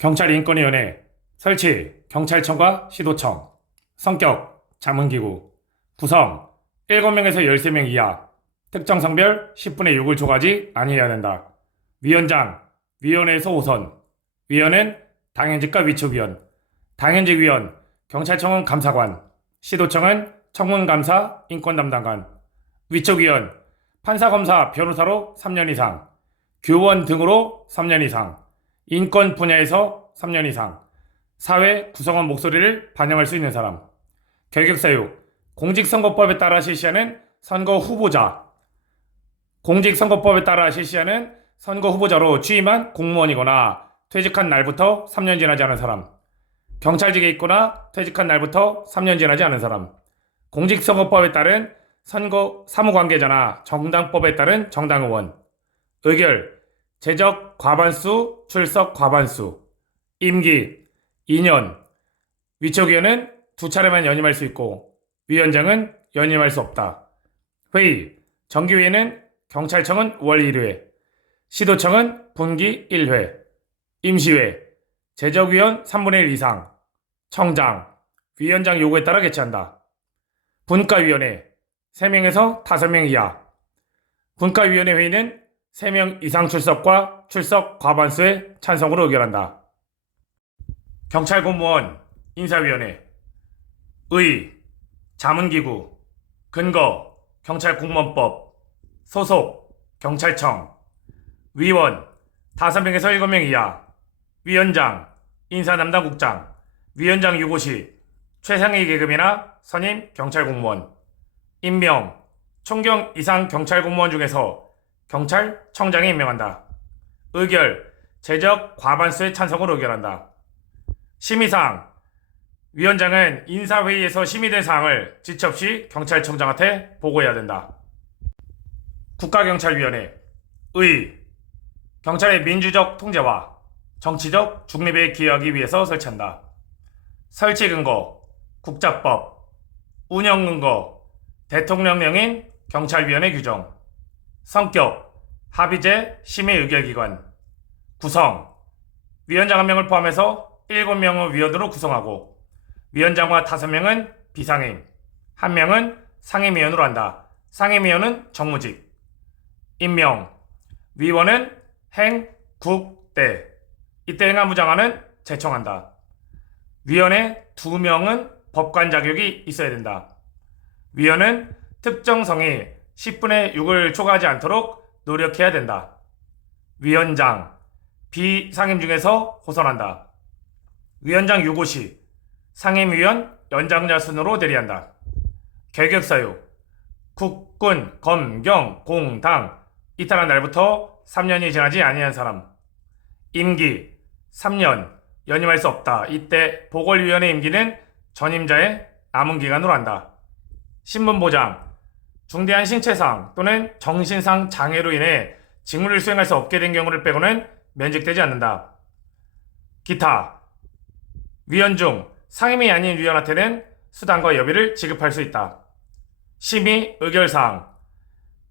경찰인권위원회 설치 경찰청과 시도청. 성격 자문기구. 구성 7명에서 13명 이하. 특정 성별 10분의 6을 초과하지 아니해야 된다. 위원장 위원회에서 5선. 위원은 당연직과 위촉위원. 당연직위원 경찰청은 감사관. 시도청은 청문감사 인권담당관. 위촉위원 판사검사 변호사로 3년 이상. 교원 등으로 3년 이상. 인권 분야에서 3년 이상. 사회 구성원 목소리를 반영할 수 있는 사람. 결격사유 공직선거법에 따라 실시하는 선거 후보자. 공직선거법에 따라 실시하는 선거 후보자로 취임한 공무원이거나 퇴직한 날부터 3년 지나지 않은 사람. 경찰직에 있거나 퇴직한 날부터 3년 지나지 않은 사람. 공직선거법에 따른 선거 사무관계자나 정당법에 따른 정당의원. 의결 재적 과반수, 출석 과반수. 임기 2년. 위촉위원은 2차례만 연임할 수 있고 위원장은 연임할 수 없다. 회의 정기회의는 경찰청은 월 1회, 시도청은 분기 1회. 임시회 재적위원 3분의 1 이상. 청장 위원장 요구에 따라 개최한다. 분과위원회 3명에서 5명 이하. 분과위원회 회의는 3명 이상 출석과 출석 과반수의 찬성으로 의결한다. 경찰공무원 인사위원회 의 자문기구. 근거 경찰공무원법. 소속 경찰청. 위원 5명에서 7명 이하. 위원장 인사담당국장. 위원장 유고시 최상위 계급이나 선임 경찰공무원. 임명 총경 이상 경찰공무원 중에서 경찰청장이 임명한다. 의결 재적 과반수의 찬성으로 의결한다. 심의사항 위원장은 인사회의에서 심의된 사항을 지체 없이 경찰청장한테 보고해야 된다. 국가경찰위원회 의 경찰의 민주적 통제와 정치적 중립에 기여하기 위해서 설치한다. 설치 근거 국자법. 운영 근거 대통령령인 경찰위원회 규정. 성격 합의제 심의 의결기관. 구성 위원장 1명을 포함해서 7명의 위원으로 구성하고 위원장과 5명은 비상임, 1명은 상임위원으로 한다. 상임위원은 정무직. 임명 위원은 행, 국, 대. 이때 행안부 장관은 제청한다. 위원회 2명은 법관 자격이 있어야 된다. 위원은 특정 성이 10분의 6을 초과하지 않도록 노력해야 된다. 위원장 비상임 중에서 호선한다. 위원장 유고시 상임위원 연장자 순으로 대리한다. 결격사유 국군, 검, 경, 공, 당 이탈한 날부터 3년이 지나지 아니한 사람. 임기 3년 연임할 수 없다. 이때 보궐위원회 임기는 전임자의 남은 기간으로 한다. 신분보장 중대한 신체상 또는 정신상 장애로 인해 직무를 수행할 수 없게 된 경우를 빼고는 면직되지 않는다. 기타 위원 중 상임이 아닌 위원한테는 수당과 여비를 지급할 수 있다. 심의 의결사항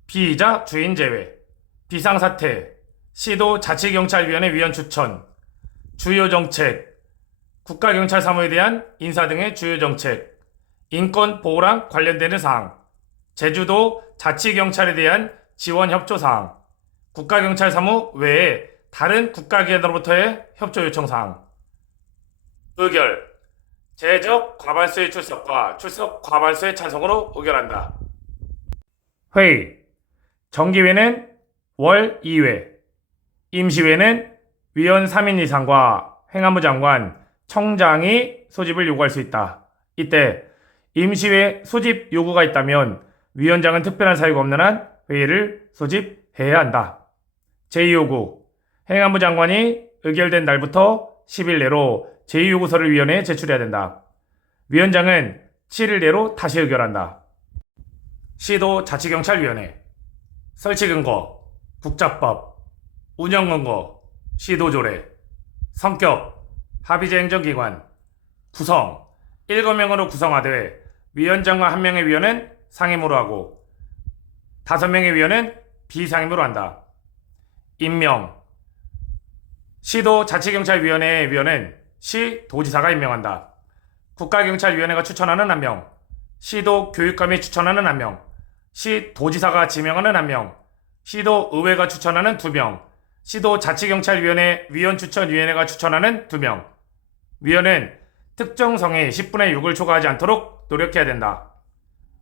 피의자 주인 제외. 비상사태 시도 자치경찰위원회 위원 추천. 주요 정책 국가경찰 사무에 대한 인사 등의 주요 정책. 인권 보호랑 관련되는 사항. 제주도 자치경찰에 대한 지원 협조 사항. 국가경찰 사무 외에 다른 국가기관으로부터의 협조 요청 사항. 의결 재적 과반수의 출석과 출석 과반수의 찬성으로 의결한다. 회의 정기회는 월 2회. 임시회는 위원 3인 이상과 행안부 장관, 청장이 소집을 요구할 수 있다. 이때 임시회 소집 요구가 있다면 위원장은 특별한 사유가 없는 한 회의를 소집해야 한다. 제2요구 행안부 장관이 의결된 날부터 10일 내로 제2요구서를 위원회에 제출해야 된다. 위원장은 7일 내로 다시 의결한다. 시도 자치경찰위원회 설치 근거 국자법. 운영 근거 시도조례. 성격 합의제 행정기관. 구성 7명으로 구성하되 위원장과 1명의 위원은 상임으로 하고 5명의 위원은 비상임으로 한다. 임명 시도 자치경찰위원회의 위원은 시도지사가 임명한다. 국가경찰위원회가 추천하는 1명, 시도 교육감이 추천하는 1명, 시도지사가 지명하는 1명, 시도의회가 추천하는 2명, 시도자치경찰위원회 위원추천위원회가 추천하는 2명. 위원은 특정 성이 10분의 6을 초과하지 않도록 노력해야 된다.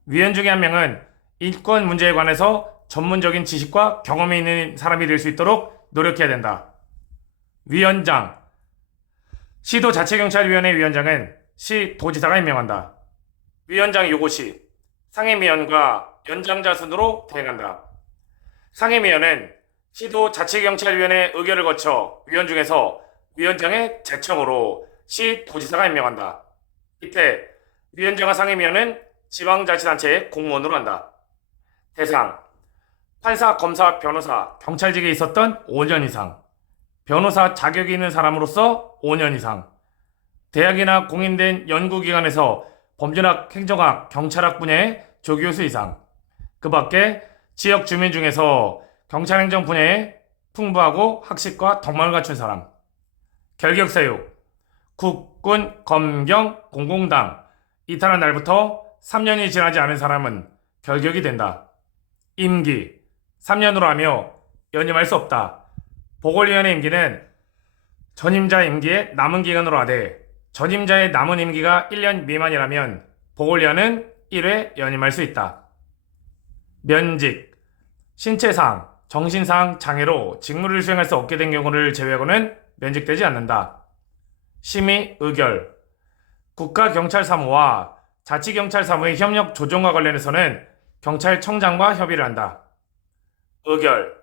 위원 중에 1명은 인권 문제에 관해서 전문적인 지식과 경험이 있는 사람이 될 수 있도록 노력해야 된다. 위원장. 시도자치경찰위원회 위원장은 시도지사가 임명한다. 위원장 요구 시 상임위원과 연장자 순으로 대행한다. 상임위원은 시도자치경찰위원회 의결을 거쳐 위원 중에서 위원장의 제청으로 시도지사가 임명한다. 이때 위원장과 상임위원은 지방자치단체의 공무원으로 한다. 대상: 판사, 검사, 변호사, 경찰직에 있었던 5년 이상, 변호사 자격이 있는 사람으로서 5년 이상, 대학이나 공인된 연구기관에서 법률학, 행정학, 경찰학 분야의 조교수 이상, 그 밖에 지역 주민 중에서 경찰행정 분야에 풍부하고 학식과 덕망을 갖춘 사람. 결격사유: 국군, 검경, 공공당 이탈한 날부터 3년이 지나지 않은 사람은 결격이 된다. 임기: 3년으로 하며 연임할 수 없다. 보궐위원회 임기는 전임자 임기의 남은 기간으로 하되 전임자의 남은 임기가 1년 미만이라면 보궐위원은 1회 연임할 수 있다. 면직: 신체상, 정신상 장애로 직무를 수행할 수 없게 된 경우를 제외하고는 면직되지 않는다. 심의 의결: 국가경찰사무와 자치경찰사무의 협력 조정과 관련해서는 경찰청장과 협의를 한다. 의결: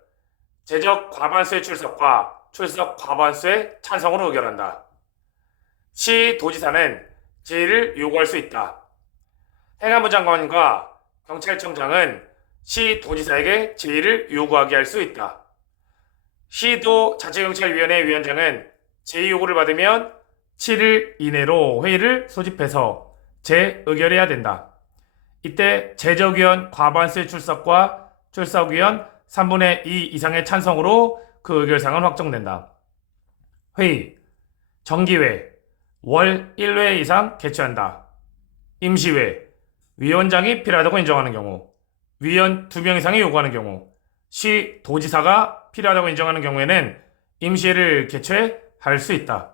제적 과반수의 출석과 출석 과반수의 찬성으로 의결한다. 시도지사는 제의를 요구할 수 있다. 행안부 장관과 경찰청장은 시도지사에게 제의를 요구하게 할 수 있다. 시도자치경찰위원회 위원장은 제의 요구를 받으면 7일 이내로 회의를 소집해서 재의결해야 된다. 이때 제적위원 과반수의 출석과 출석위원 3분의 2 이상의 찬성으로 그 의결사항은 확정된다. 회의: 정기회, 월 1회 이상 개최한다. 임시회: 위원장이 필요하다고 인정하는 경우, 위원 2명 이상이 요구하는 경우, 시도지사가 필요하다고 인정하는 경우에는 임시회를 개최할 수 있다.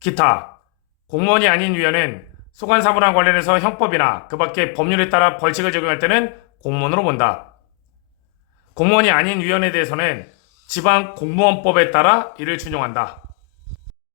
기타: 공무원이 아닌 위원은 소관사무랑 관련해서 형법이나 그 밖의 법률에 따라 벌칙을 적용할 때는 공무원으로 본다. 공무원이 아닌 위원에 대해서는 지방공무원법에 따라 이를 준용한다.